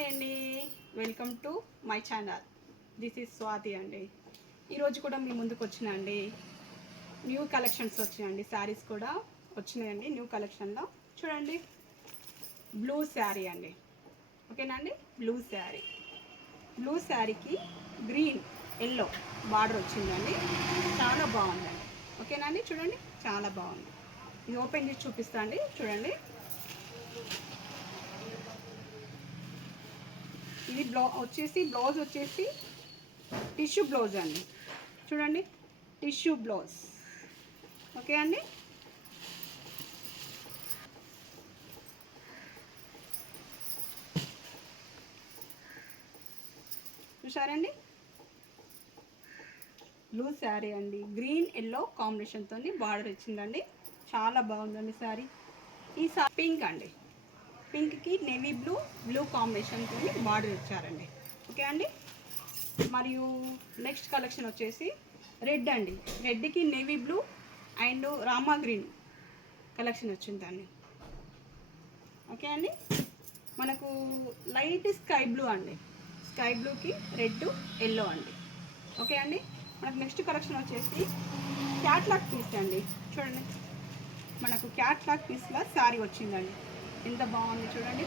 Hi అండి, welcome to my channel. This is Swathi అండి. ఈరోజు కూడా మీ ముందుకు వచ్చినండి. న్యూ కలెక్షన్స్ వచ్చినాయండి, శారీస్ కూడా వచ్చినాయండి న్యూ కలెక్షన్లో. చూడండి, బ్లూ శారీ అండి. ఓకేనా అండి, బ్లూ శారీకి గ్రీన్ ఎల్లో బార్డర్ వచ్చిందండి. చాలా బాగుందండి. ఓకేనా అండి, చూడండి చాలా బాగుంది. ఇది ఓపెన్ చేసి చూపిస్తా అండి. చూడండి, ఇది బ్లౌజ్ వచ్చేసి టిష్యూ బ్లౌజ్ అండి. చూడండి, టిష్యూ బ్లౌజ్. ఓకే అండి, చూసారండి, బ్లూ శారీ అండి. గ్రీన్ ఎల్లో కాంబినేషన్తో బార్డర్ ఇచ్చిందండి. చాలా బాగుందండి శారీ. ఈ శారీ పింక్ అండి. పింక్కి నేవీ బ్లూ కాంబినేషన్తో బార్డర్ ఇచ్చారండి. ఓకే అండి, మరియు నెక్స్ట్ కలెక్షన్ వచ్చేసి రెడ్ అండి. రెడ్కి navy blue and Rama green collection వచ్చిందండి. ఓకే అండి, మనకు లైట్ స్కై బ్లూ అండి. స్కై బ్లూకి రెడ్ ఎల్లో అండి. ఓకే అండి, మనకు నెక్స్ట్ కలెక్షన్ వచ్చేసి క్యాట్లాగ్ పీస్ అండి. చూడండి, మనకు క్యాట్లాగ్ పీస్లా శారీ వచ్చిందండి. ఎంత బాగుంది చూడండి.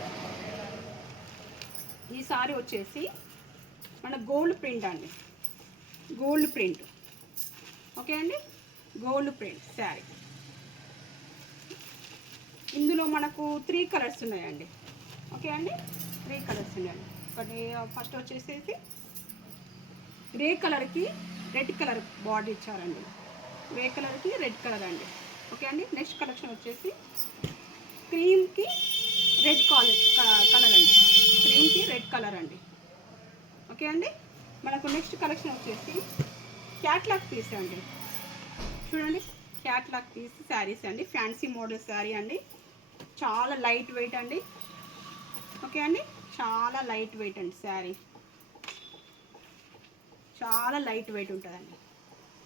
ఈ శారీ వచ్చేసి మన గోల్డ్ ప్రింట్ అండి. Gold print. ఓకే అండి, గోల్డ్ ప్రింట్ శారీ. ఇందులో మనకు 3 కలర్స్ ఉన్నాయండి. ఓకే అండి, 3 కలర్స్ ఉన్నాయండి. ఒకటి ఫస్ట్ వచ్చేసేసి గ్రే కలర్కి రెడ్ కలర్ బార్డర్ ఇచ్చారండి. గ్రే కలర్కి రెడ్ కలర్ అండి. ఓకే అండి, నెక్స్ట్ కలెక్షన్ వచ్చేసి క్రీమ్కి రెడ్ కలర్ అండి. క్రీమ్కి రెడ్ కలర్ అండి. ఓకే అండి, మనకు నెక్స్ట్ కలెక్షన్ వచ్చేసి క్యాట్లాగ్ పీస్ అండి. చూడండి, క్యాట్లాగ్ పీస్ శారీస్ అండి. ఫ్యాన్సీ మోడల్ శారీ అండి. చాలా లైట్ వెయిట్ అండి. ఓకే అండి, చాలా లైట్ వెయిట్ అండి శారీ. చాలా లైట్ వెయిట్ ఉంటుందండి.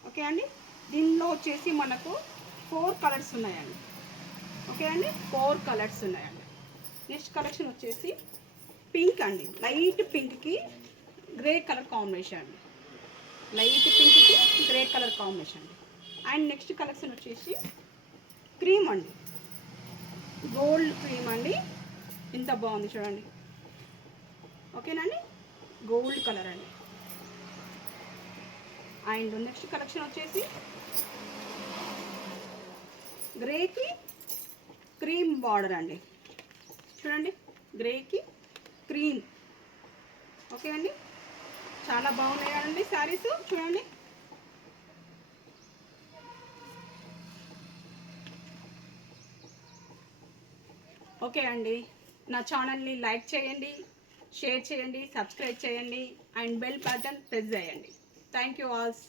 ఓకే అండి, దీనిలో వచ్చేసి మనకు 4 కలర్స్ ఉన్నాయండి. ఓకే అండి, 4 కలర్స్ ఉన్నాయండి. నెక్స్ట్ కలెక్షన్ వచ్చేసి పింక్ అండి. లైట్ పింక్కి గ్రే కలర్ కాంబినేషన్ అండి. లైట్ పింక్కి గ్రే కలర్ కాంబినేషన్ అండి. అండ్ నెక్స్ట్ కలెక్షన్ వచ్చేసి క్రీమ్ అండి. గోల్డ్ క్రీమ్ అండి. ఎంత బాగుంది చూడండి. ఓకేనండి, గోల్డ్ కలర్ అండి. అండ్ నెక్స్ట్ కలెక్షన్ వచ్చేసి గ్రేకి క్రీమ్ బార్డర్ అండి. చూడండి, గ్రేకి క్రీమ్. ఓకే అండి, చాలా బాగున్నాయి కదండి శారీస్. చూడండి, ఓకే అండి, నా ఛానల్ని లైక్ చేయండి, షేర్ చేయండి, సబ్స్క్రైబ్ చేయండి అండ్ బెల్ బటన్ ప్రెస్ చేయండి. Thank you ఆల్స్.